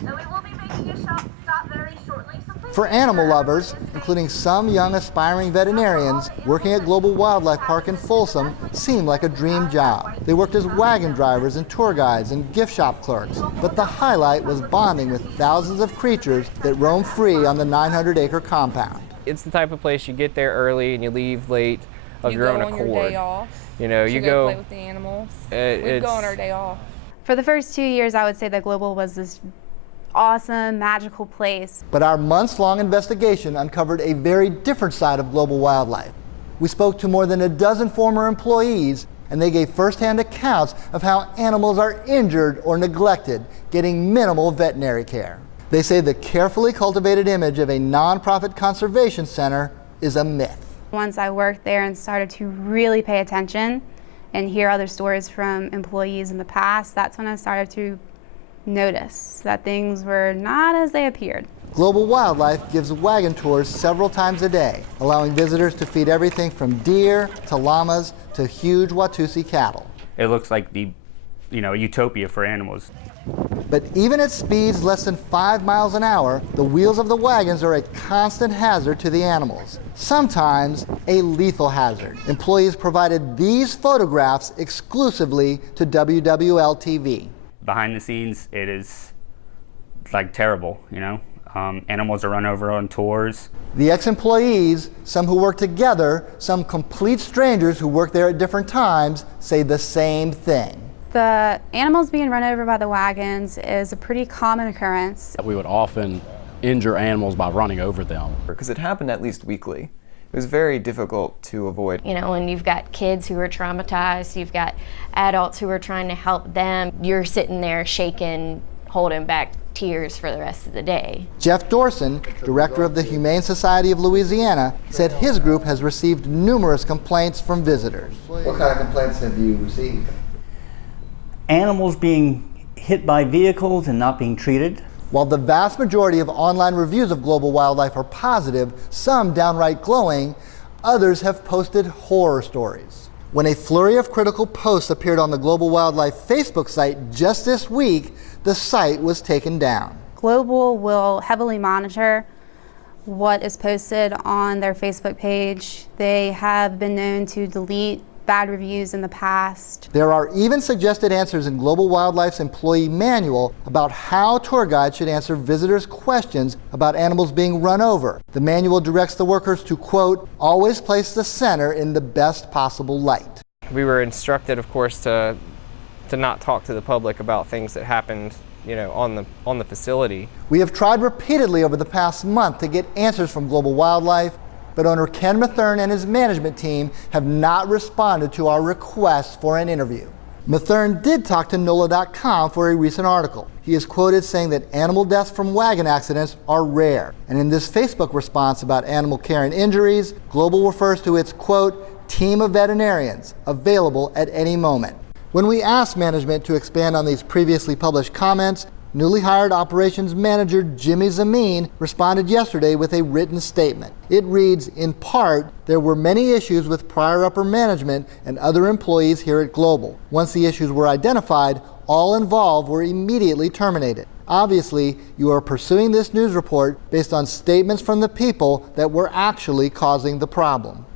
So we will be making a stop very shortly. For animal lovers, including some young aspiring veterinarians, working at Global Wildlife Park in Folsom seemed like a dream job. They worked as wagon drivers and tour guides and gift shop clerks, but the highlight was bonding with thousands of creatures that roam free on the 900-acre compound. It's the type of place you get there early and you leave late of your own accord. You go on your day off. You know, you go play with the animals. We go on our day off. For the first 2 years, I would say that Global was this awesome, magical place. But our months-long investigation uncovered a very different side of Global Wildlife. We spoke to more than a dozen former employees, and they gave firsthand accounts of how animals are injured or neglected, getting minimal veterinary care. They say the carefully cultivated image of a nonprofit conservation center is a myth. Once I worked there and started to really pay attention and hear other stories from employees in the past, that's when I started to notice that things were not as they appeared. Global Wildlife gives wagon tours several times a day, allowing visitors to feed everything from deer to llamas to huge Watusi cattle. It looks like the, utopia for animals. But even at speeds less than 5 miles an hour, the wheels of the wagons are a constant hazard to the animals, sometimes a lethal hazard. Employees provided these photographs exclusively to WWL-TV. Behind the scenes, it is like terrible, Animals are run over on tours. The ex-employees, some who work together, some complete strangers who work there at different times, say the same thing. The animals being run over by the wagons is a pretty common occurrence. We would often injure animals by running over them. Because it happened at least weekly. It was very difficult to avoid. And you've got kids who are traumatized, you've got adults who are trying to help them. You're sitting there shaking, holding back tears for the rest of the day. Jeff Dorson, director of the Humane Society of Louisiana, said his group has received numerous complaints from visitors. What kind of complaints have you received? Animals being hit by vehicles and not being treated. While the vast majority of online reviews of Global Wildlife are positive, some downright glowing, others have posted horror stories. When a flurry of critical posts appeared on the Global Wildlife Facebook site just this week, the site was taken down. Global will heavily monitor what is posted on their Facebook page. They have been known to delete bad reviews in the past. There are even suggested answers in Global Wildlife's employee manual about how tour guides should answer visitors' questions about animals being run over. The manual directs the workers to, quote, always place the center in the best possible light. We were instructed, of course, to not talk to the public about things that happened, on the facility. We have tried repeatedly over the past month to get answers from Global Wildlife, but owner Ken Mathern and his management team have not responded to our request for an interview. Mathern did talk to NOLA.com for a recent article. He is quoted saying that animal deaths from wagon accidents are rare. And in this Facebook response about animal care and injuries, Global refers to its, quote, team of veterinarians available at any moment. When we asked management to expand on these previously published comments, newly hired operations manager Jimmy Zameen responded yesterday with a written statement. It reads, in part, there were many issues with prior upper management and other employees here at Global. Once the issues were identified, all involved were immediately terminated. Obviously, you are pursuing this news report based on statements from the people that were actually causing the problem.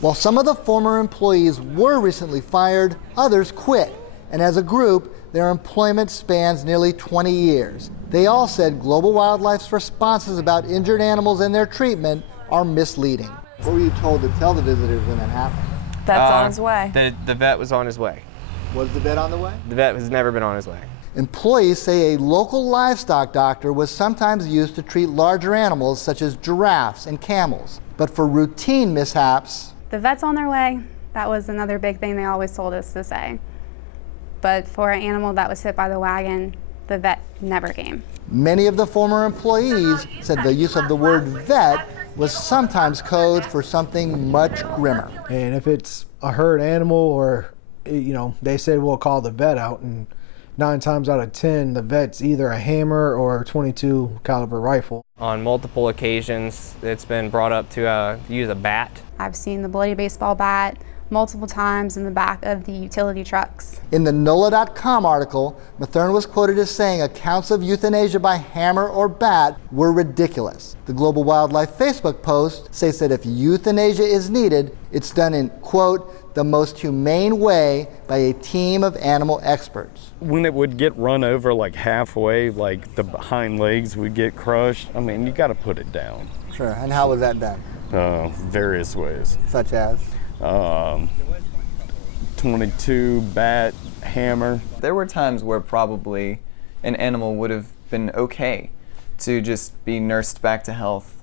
While some of the former employees were recently fired, others quit. And as a group, their employment spans nearly 20 years. They all said Global Wildlife's responses about injured animals and their treatment are misleading. What were you told to tell the visitors when that happened? That's on his way. The vet was on his way. Was the vet on the way? The vet has never been on his way. Employees say a local livestock doctor was sometimes used to treat larger animals such as giraffes and camels. But for routine mishaps, The vet's on their way. That was another big thing they always told us to say. But for an animal that was hit by the wagon, the vet never came. Many of the former employees said the use of the word vet was sometimes code for something much grimmer. And if it's a herd animal or, they said we'll call the vet out, and 9 times out of 10, the vet's either a hammer or a .22 caliber rifle. On multiple occasions, it's been brought up to use a bat. I've seen the bloody baseball bat multiple times in the back of the utility trucks. In the NOLA.com article, Mathern was quoted as saying accounts of euthanasia by hammer or bat were ridiculous. The Global Wildlife Facebook post states that if euthanasia is needed, it's done in, quote, the most humane way by a team of animal experts. When it would get run over like halfway, like the hind legs would get crushed, I mean, you got to put it down. Sure, and how was that done? Various ways. Such as? 22 bat, hammer. There were times where probably an animal would have been okay to just be nursed back to health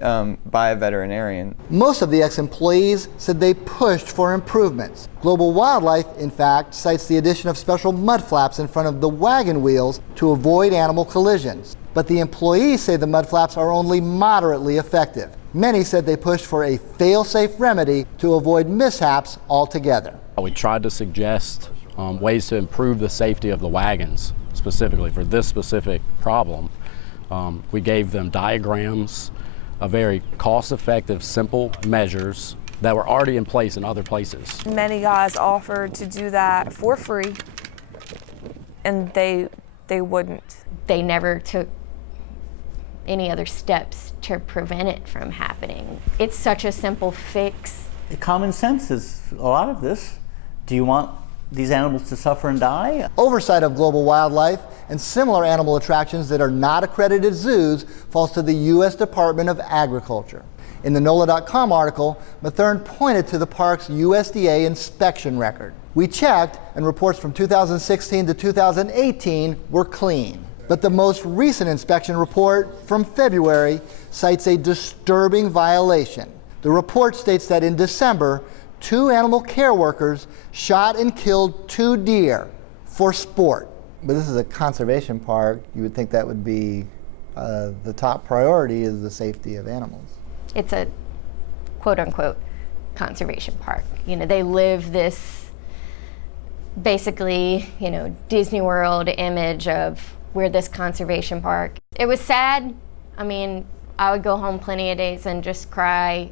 by a veterinarian. Most of the ex-employees said they pushed for improvements. Global Wildlife, in fact, cites the addition of special mud flaps in front of the wagon wheels to avoid animal collisions. But the employees say the mud flaps are only moderately effective. Many said they pushed for a fail-safe remedy to avoid mishaps altogether. We tried to suggest ways to improve the safety of the wagons, specifically for this specific problem. We gave them diagrams of very cost-effective, simple measures that were already in place in other places. Many guys offered to do that for free, and they wouldn't. They never took any other steps to prevent it from happening. It's such a simple fix. Common sense is a lot of this. Do you want these animals to suffer and die? Oversight of global wildlife and similar animal attractions that are not accredited zoos falls to the U.S. Department of Agriculture. In the NOLA.com article, Mathern pointed to the park's USDA inspection record. We checked, and reports from 2016 to 2018 were clean. But the most recent inspection report from February cites a disturbing violation. The report states that in December, 2 animal care workers shot and killed 2 deer for sport. But this is a conservation park. You would think that would be the top priority is the safety of animals. It's a quote-unquote conservation park. You know, they live this basically, Disney World image of we're this conservation park. It was sad. I mean, I would go home plenty of days and just cry